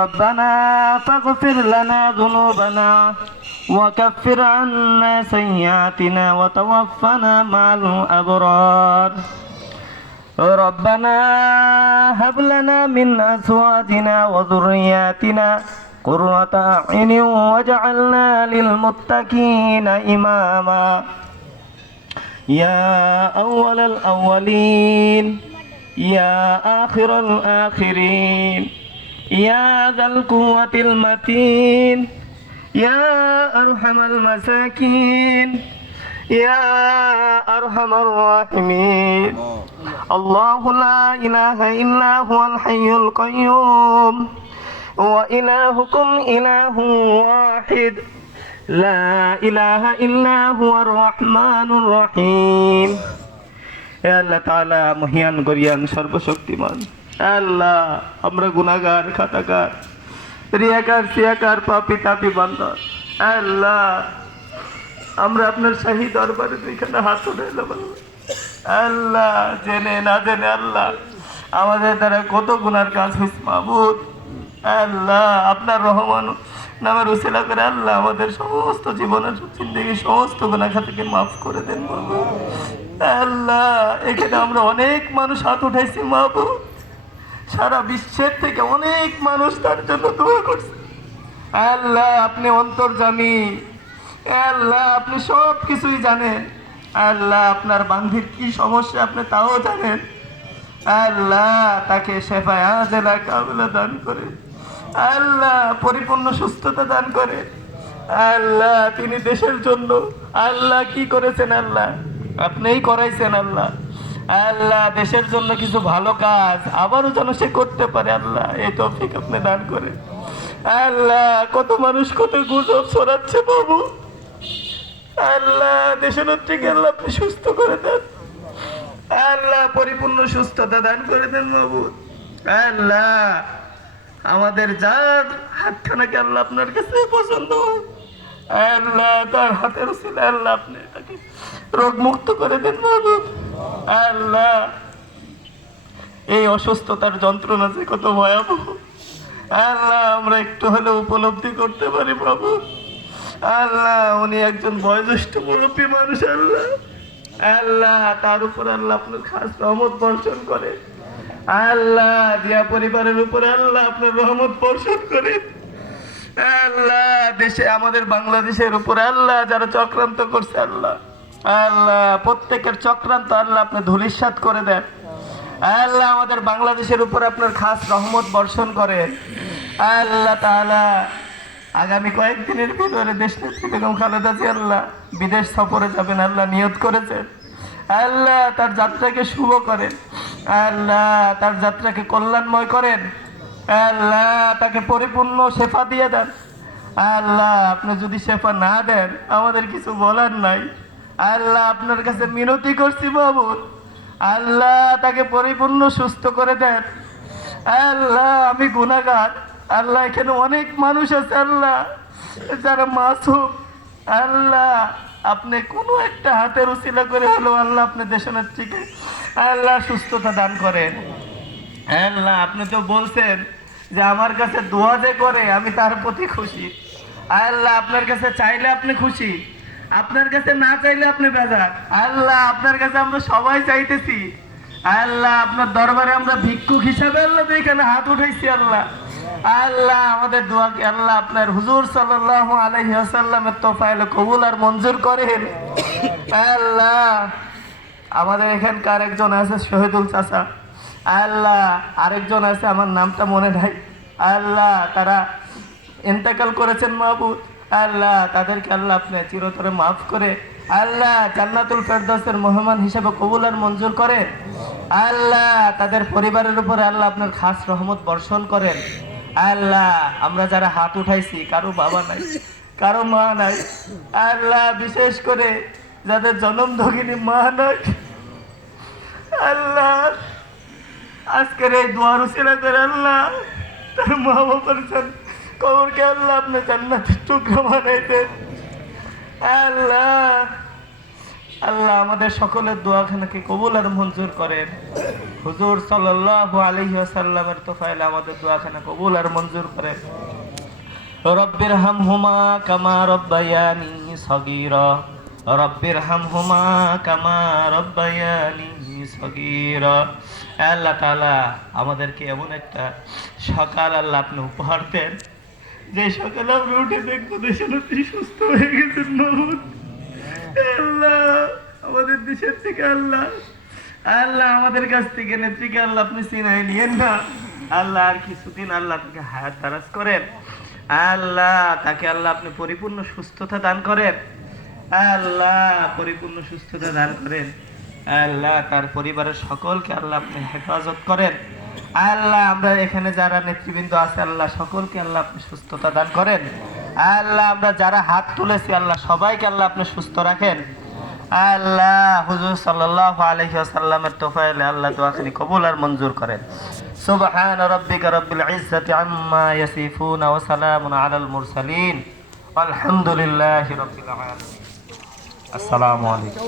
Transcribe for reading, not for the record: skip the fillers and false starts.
ربنا فاغفر لنا ذنوبنا وكفر عنا سيئاتنا وتوفنا مع الأبرار ربنا هب لنا من أزواجنا وذرياتنا قرة أعين واجعلنا للمتقين إماما يا أول الأولين يا آخر الآخرين يا ذا القوة المتين يا أرحم المساكين يا أرحم الراحمين الله لا إله إلا هو الحي القيوم وإلهكم إله واحد لا إله إلا هو الرحمن الرحيم হে আল্লাহ তাআলা মহিয়ান গরিয়ান সর্বশক্তিমান। আল্লাহ আমরা গুনাহগার খাতাকার রিয়াকার সিয়াকার পাপী তাপী বান্দা। আল্লাহ আমরা আপনার শাহী দরবারে দুইখানে হাত উঠাইলাম। আল্লাহ জেনে না জেনে আল্লাহ আমাদের দ্বারা কত গুনার কাজ হয়েছে মাবুদ। আল্লাহ আপনার রহমান নামের উসিলা করে আল্লাহ আমাদের সমস্ত জীবনের জিন্দেগি সমস্ত গুনাহ খাতাকে মাফ করে দেন মাবুদ। আল্লাহ এখানে আমরা অনেক মানুষ হাত উঠাইছি মাবুদ, সারা বিশ্বের থেকে অনেক মানুষ তার জন্য দোয়া করছে। আল্লাহ আপনি অন্তর্যামী, আল্লাহ আপনি সব কিছুই জানেন। আল্লাহ আপনার বান্ধির কি সমস্যা আপনি তাও জানেন। আল্লাহ তাকে শেফায়ে আজেলা কামিলা দান করে, আল্লাহ পরিপূর্ণ সুস্থতা দান করে। আল্লাহ তিনি দেশের জন্য আল্লাহ কি করেছেন, আল্লাহ আপনিই করাইছেন। আল্লাহ আল্লাহ দেশের জন্য কিছু ভালো কাজ আবারও যেন সে করতে পারে, আল্লাহ এই তৌফিক আপনি দান করে। আল্লাহ কত মানুষ কত গুজব ছড়াচ্ছে বাবু, আল্লাহ দেশের থেকে আল্লাহ আপনি সুস্থ করে দেন। আল্লাহ পরিপূর্ণ সুস্থতা দান করে দেন বাবু। আল্লাহ আমাদের যার হাতখানাকে আল্লাহ আপনার কাছে পছন্দ হয়, আল্লাহ তার হাতের উসিলায় আল্লাহ আপনি তাকে রোগ মুক্ত করে দেন বাবু। আল্লাহ এই অসুস্থতার যন্ত্রণা যে কত ভয়াবহ, আল্লাহ আমরা একটু হলেও উপলব্ধি করতে পারি বাবু। আল্লাহ উনি একজন বয়োজ্যেষ্ঠ মুরব্বী মানুষ। আল্লাহ আল্লাহ তার উপর আল্লাহ আপনার খাস রহমত বর্ষণ করে। আল্লাহ দিয়া পরিবারের উপরে আল্লাহ আপনার রহমত বর্ষণ করে। আল্লাহ দেশে আমাদের বাংলাদেশের উপরে আল্লাহ যারা চক্রান্ত করছে, আল্লাহ আল্লাহ প্রত্যেকের চক্রান্ত আল্লাহ আপনি ধূলিসাৎ করে দেন। আল্লাহ আমাদের বাংলাদেশের উপর আপনার খাস রহমত বর্ষণ করে। আল্লাহ তাআলা আগামী কয়েকদিনের ভিতরে দেশনেত্রী বেগম খালেদা জিয়া আল্লাহ বিদেশ সফরে যাবেন, আল্লাহ নিয়ত করেছেন। আল্লাহ তার যাত্রাকে শুভ করেন, আল্লাহ তার যাত্রাকে কল্যাণময় করেন। আল্লাহ তাকে পরিপূর্ণ শেফা দিয়ে দেন। আল্লাহ আপনি যদি শেফা না দেন আমাদের কিছু বলার নাই। আল্লাহ আপনার কাছে মিনতি করছি বাবু, আল্লাহ তাকে পরিপূর্ণ সুস্থ করে দেন। আল্লাহ আমি গুনাহগার, আল্লাহ এখানে অনেক মানুষ আছে আল্লাহ যারা মাসুম। আল্লাহ আপনি কোনো একটা হাতের উসিলা করে হলো আল্লাহ আপনি দেশনেত্রীকে আল্লাহ সুস্থতা দান করেন। আল্লাহ আপনি তো বলছেন যে আমার কাছে দোয়া যে করে আমি তার প্রতি খুশি। আল্লাহ আপনার কাছে চাইলে আপনি খুশি, আপনার কাছে না চাইলে আপনি বেজার। আল্লাহ আপনার কাছে আমরা সবাই চাইতেছি। আল্লাহ আপনার দরবারে আমরা ভিক্ষুক হিসাবে আল্লাহ এখানে হাত উঠাইছি। আল্লাহ আল্লাহ আমাদের দোয়াকে আল্লাহ আপনার হুজুর সাল্লাল্লাহু আলাইহি ওয়াসাল্লামের তোফায়েলে কবুল আর মঞ্জুর করেন। আল্লাহ আমাদের এখানকার একজন আছে শহীদুল চাচা, আল্লাহ আরেকজন আছে আমার নামটা মনে নাই, আল্লাহ তারা ইন্তেকাল করেছেন মাহবুব। আল্লাহ তাদেরকে আল্লাহ আপনি চিরতরে মাফ করে আল্লাহ জান্নাতুল ফেরদাউসের মেহমান হিসেবে কবুল আর মঞ্জুর করেন। আল্লাহ তাদের পরিবারের উপরে আল্লাহ আপনার খাস রহমত বর্ষণ করেন। আল্লাহ আমরা যারা হাত উঠাইছি কারো বাবা নাই, কারো মা নাই, আল্লাহ বিশেষ করে যাদের জনমদগিনী মা নাই, আল্লাহ আজকের এই দোয়ার উসিলা করে আল্লাহ তার মা বাবার কবরকে আল্লাহ আপনি জান্নাতের টুকরা বানাই দেন। আল্লাহ আল্লাহ আমাদের সকলের দোয়াখানাকে কবুল আর মঞ্জুর করেন। হুজুর সাল্লাল্লাহু আলাইহি ওয়াসাল্লামের তোফায়েলে আমাদের দোয়াখানা কবুল আর মঞ্জুর করেন। রব্বির হামহুমা কামা রব্বায়ানি সগীরা, রব্বির হামহুমা কামা রব্বায়ানি সগীরা। আল্লাহ তাআলা আমাদেরকে এমন একটা সকাল আল্লাহ আপনি উপহার দেন, যে সকালে আমরা উঠে দেখবো দেশের নেত্রী সুস্থ হয়ে গেছেন। মাহমুদ আল্লাহ, আমাদের দেশের থেকে আল্লাহ আল্লাহ আমাদের কাছ থেকে নেত্রীকে আল্লাহ আপনি চিনাই নিয়েন না। আল্লাহ আর কিছুদিন আল্লাহ তাকে হায়াত দারাজ করেন। আল্লাহ তাকে আল্লাহ আপনি পরিপূর্ণ সুস্থতা দান করেন। আল্লাহ পরিপূর্ণ সুস্থতা দান করেন। আল্লাহ তার পরিবারের সকলকে আল্লাহ আপনি হেফাজত করেন। আল্লাহ আমরা এখানে যারা নেতৃবৃন্দ আছে আল্লাহ সকলকে আল্লাহ আপনি সুস্থতা দান করেন। আল্লাহ আমরা যারা হাত তুলেছি আল্লাহ সবাইকে আল্লাহ আপনি সুস্থ রাখেন। আল্লাহ হুজুর সাল্লাল্লাহু আলাইহি ওয়াসাল্লামের তোফায়েলে আল্লাহ দোয়াখানি কবুল আর মঞ্জুর করেন। সুবহান রাব্বিকা রাব্বিল ইজ্জাতি আম্মা ইয়াসিফুন ওয়া সালামুন আলাল মুরসালিন আলহামদুলিল্লাহি রাব্বিল আলামিন। আসসালামু আলাইকুম।